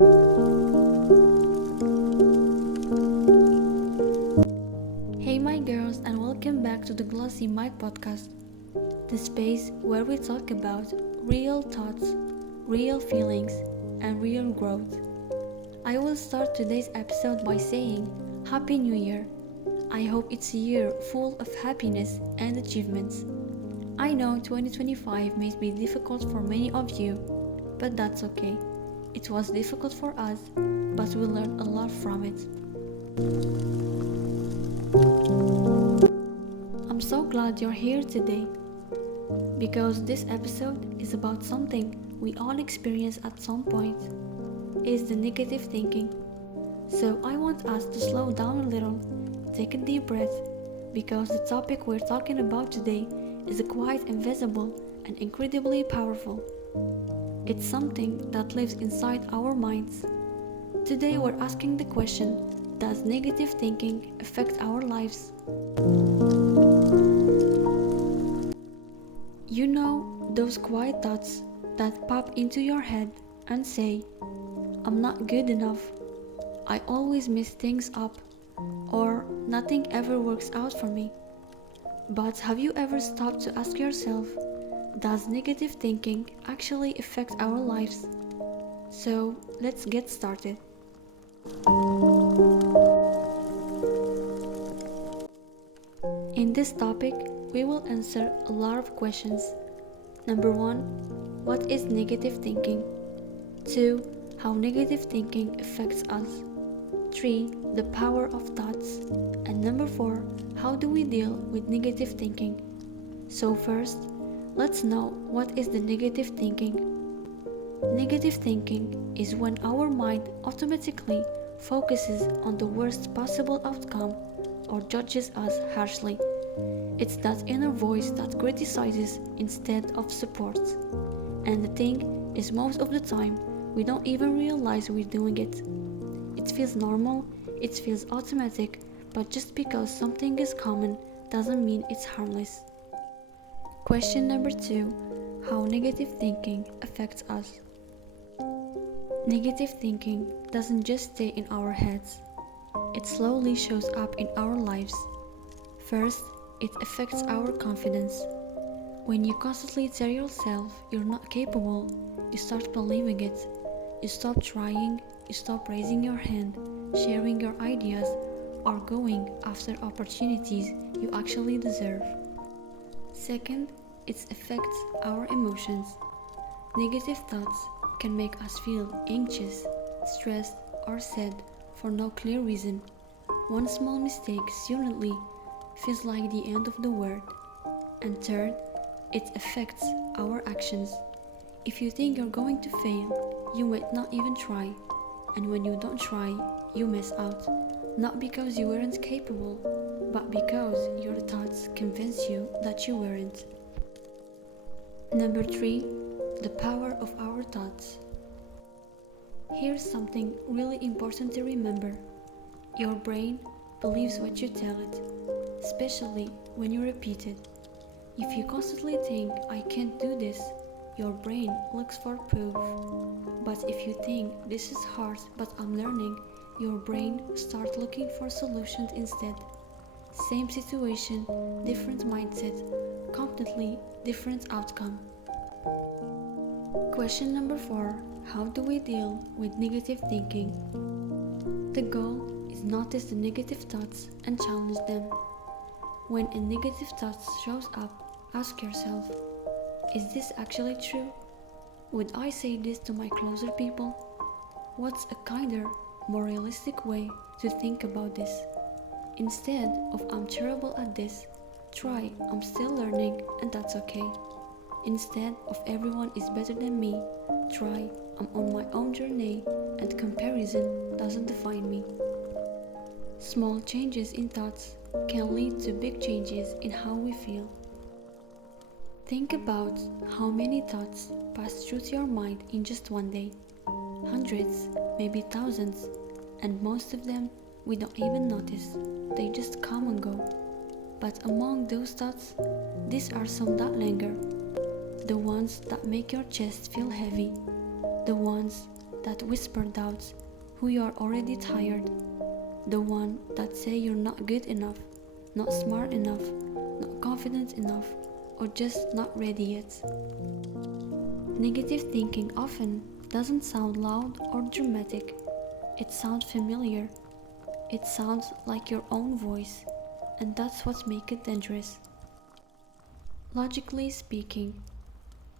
Hey my girls, and welcome back to the Glossy Mic podcast, the space where we talk about real thoughts, real feelings, and real growth. I will start today's episode by saying Happy New Year. I hope it's a year full of happiness and achievements. I know 2025 may be difficult for many of you, but that's okay. It was difficult for us, but we learned a lot from it. I'm so glad you're here today because this episode is about something we all experience at some point. Is the negative thinking. So I want us to slow down a little, take a deep breath, because the topic we're talking about today is quite invisible and incredibly powerful. It's something that lives inside our minds. Today we're asking the question, does negative thinking affect our lives? You know those quiet thoughts that pop into your head and say, I'm not good enough, I always mess things up, or nothing ever works out for me. But have you ever stopped to ask yourself, does negative thinking actually affect our lives? So let's get started. In this topic, we will answer a lot of questions. Number 1, what is negative thinking? 2, how negative thinking affects us. 3, the power of thoughts. And number 4, how do we deal with negative thinking? So first, let's know what is the negative thinking. Negative thinking is when our mind automatically focuses on the worst possible outcome or judges us harshly. It's that inner voice that criticizes instead of supports. And the thing is, most of the time, we don't even realize we're doing it. It feels normal, it feels automatic, but just because something is common doesn't mean it's harmless. Question number 2, how negative thinking affects us. Negative thinking doesn't just stay in our heads. It slowly shows up in our lives. First, it affects our confidence. When you constantly tell yourself you're not capable, you start believing it. You stop trying, you stop raising your hand, sharing your ideas, or going after opportunities you actually deserve. Second, it affects our emotions. Negative thoughts can make us feel anxious, stressed, or sad for no clear reason. One small mistake suddenly feels like the end of the world. And third, it affects our actions. If you think you're going to fail, you might not even try. And when you don't try, you miss out. Not because you weren't capable, but because your thoughts convince you that you weren't. Number 3, the power of our thoughts. Here's something really important to remember. Your brain believes what you tell it, especially when you repeat it. If you constantly think, I can't do this, your brain looks for proof. But if you think, this is hard but I'm learning, your brain starts looking for solutions instead. Same situation, different mindset, completely different outcome. Question number 4, how do we deal with negative thinking? The goal is notice the negative thoughts and challenge them. When a negative thought shows up, ask yourself, is this actually true? Would I say this to my closer people? What's a kinder, more realistic way to think about this? Instead of I'm terrible at this, try I'm still learning and that's okay. Instead of everyone is better than me, try I'm on my own journey and comparison doesn't define me. Small changes in thoughts can lead to big changes in how we feel. Think about how many thoughts pass through your mind in just one day. Hundreds, maybe thousands, and most of them we don't even notice. They just come and go. But among those thoughts, these are some that linger. The ones that make your chest feel heavy. The ones that whisper doubts, who you are already tired, the one that say you're not good enough, not smart enough, not confident enough, or just not ready yet. Negative thinking often doesn't sound loud or dramatic. It sounds familiar. It sounds like your own voice, and that's what makes it dangerous. Logically speaking,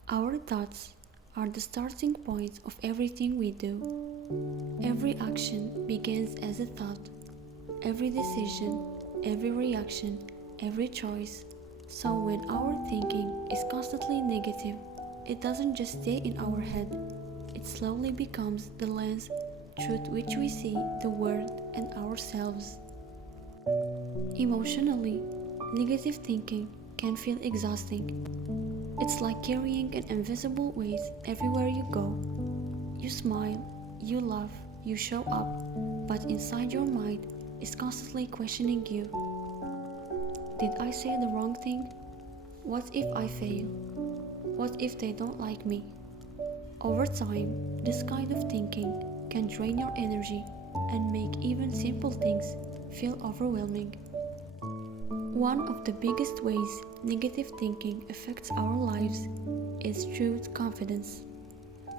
our thoughts are the starting point of everything we do. Every action begins as a thought. Every decision, every reaction, every choice. So when our thinking is constantly negative, it doesn't just stay in our head. It slowly becomes the lens through which we see the world and ourselves. Emotionally, negative thinking can feel exhausting. It's like carrying an invisible weight everywhere you go. You smile, you laugh, you show up, but inside your mind is constantly questioning you. Did I say the wrong thing? What if I fail? What if they don't like me? Over time, this kind of thinking can drain your energy and make even simple things feel overwhelming. One of the biggest ways negative thinking affects our lives is through confidence.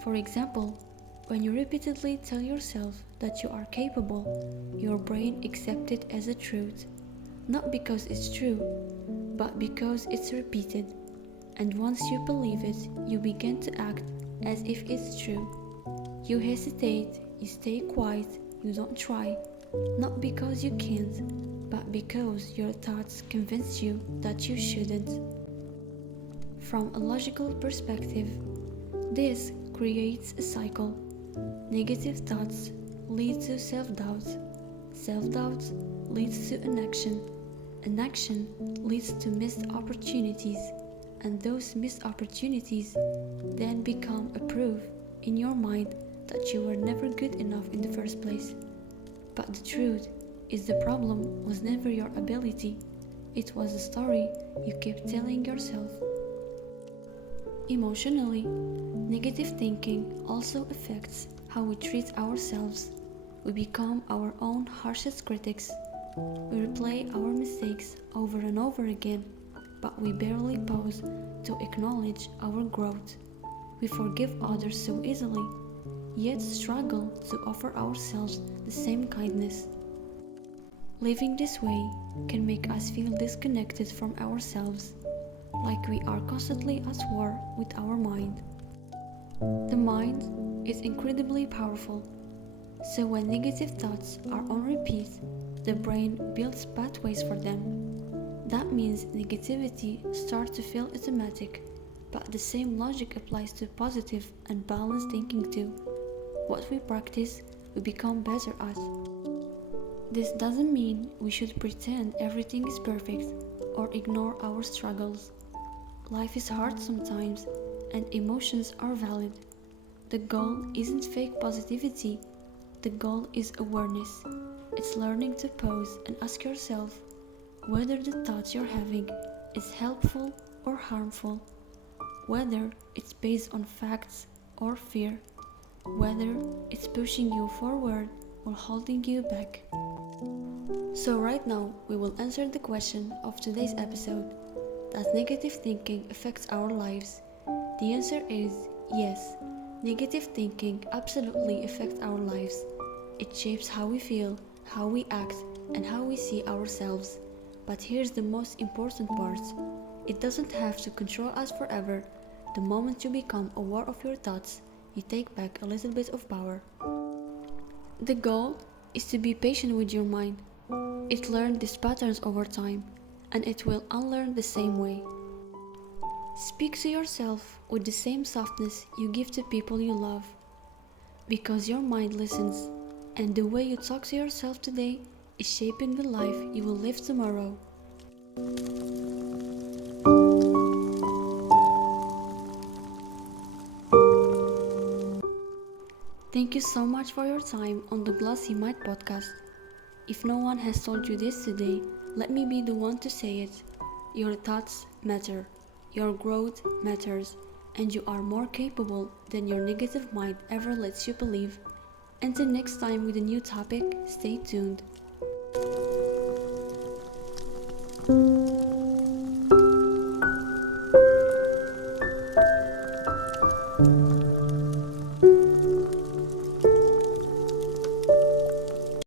For example, when you repeatedly tell yourself that you are capable, your brain accepts it as a truth, not because it's true, but because it's repeated. And once you believe it, you begin to act as if it's true. You hesitate, you stay quiet, you don't try, not because you can't, but because your thoughts convince you that you shouldn't. From a logical perspective, this creates a cycle. Negative thoughts lead to self-doubt. Self-doubt leads to inaction. Inaction leads to missed opportunities. And those missed opportunities then become a proof in your mind that you were never good enough in the first place. But the truth is the problem was never your ability, it was a story you kept telling yourself. Emotionally, negative thinking also affects how we treat ourselves. We become our own harshest critics. We replay our mistakes over and over again, but we barely pause to acknowledge our growth. We forgive others so easily, yet struggle to offer ourselves the same kindness. Living this way can make us feel disconnected from ourselves, like we are constantly at war with our mind. The mind is incredibly powerful, so when negative thoughts are on repeat, the brain builds pathways for them. That means negativity starts to feel automatic, but the same logic applies to positive and balanced thinking too. What we practice, we become better at. This doesn't mean we should pretend everything is perfect or ignore our struggles. Life is hard sometimes, and emotions are valid. The goal isn't fake positivity, the goal is awareness. It's learning to pause and ask yourself whether the thoughts you're having is helpful or harmful, whether it's based on facts or fear, whether it's pushing you forward or holding you back. So right now, we will answer the question of today's episode. Does negative thinking affect our lives? The answer is yes. Negative thinking absolutely affects our lives. It shapes how we feel, how we act, and how we see ourselves. But here's the most important part. It doesn't have to control us forever. The moment you become aware of your thoughts, you take back a little bit of power. The goal is to be patient with your mind. It learned these patterns over time, and it will unlearn the same way. Speak to yourself with the same softness you give to people you love, because your mind listens, and the way you talk to yourself today is shaping the life you will live tomorrow. Thank you so much for your time on the Glossy Mic podcast. If no one has told you this today, let me be the one to say it. Your thoughts matter. Your growth matters. and you are more capable than your negative mind ever lets you believe. Until next time with a new topic, stay tuned.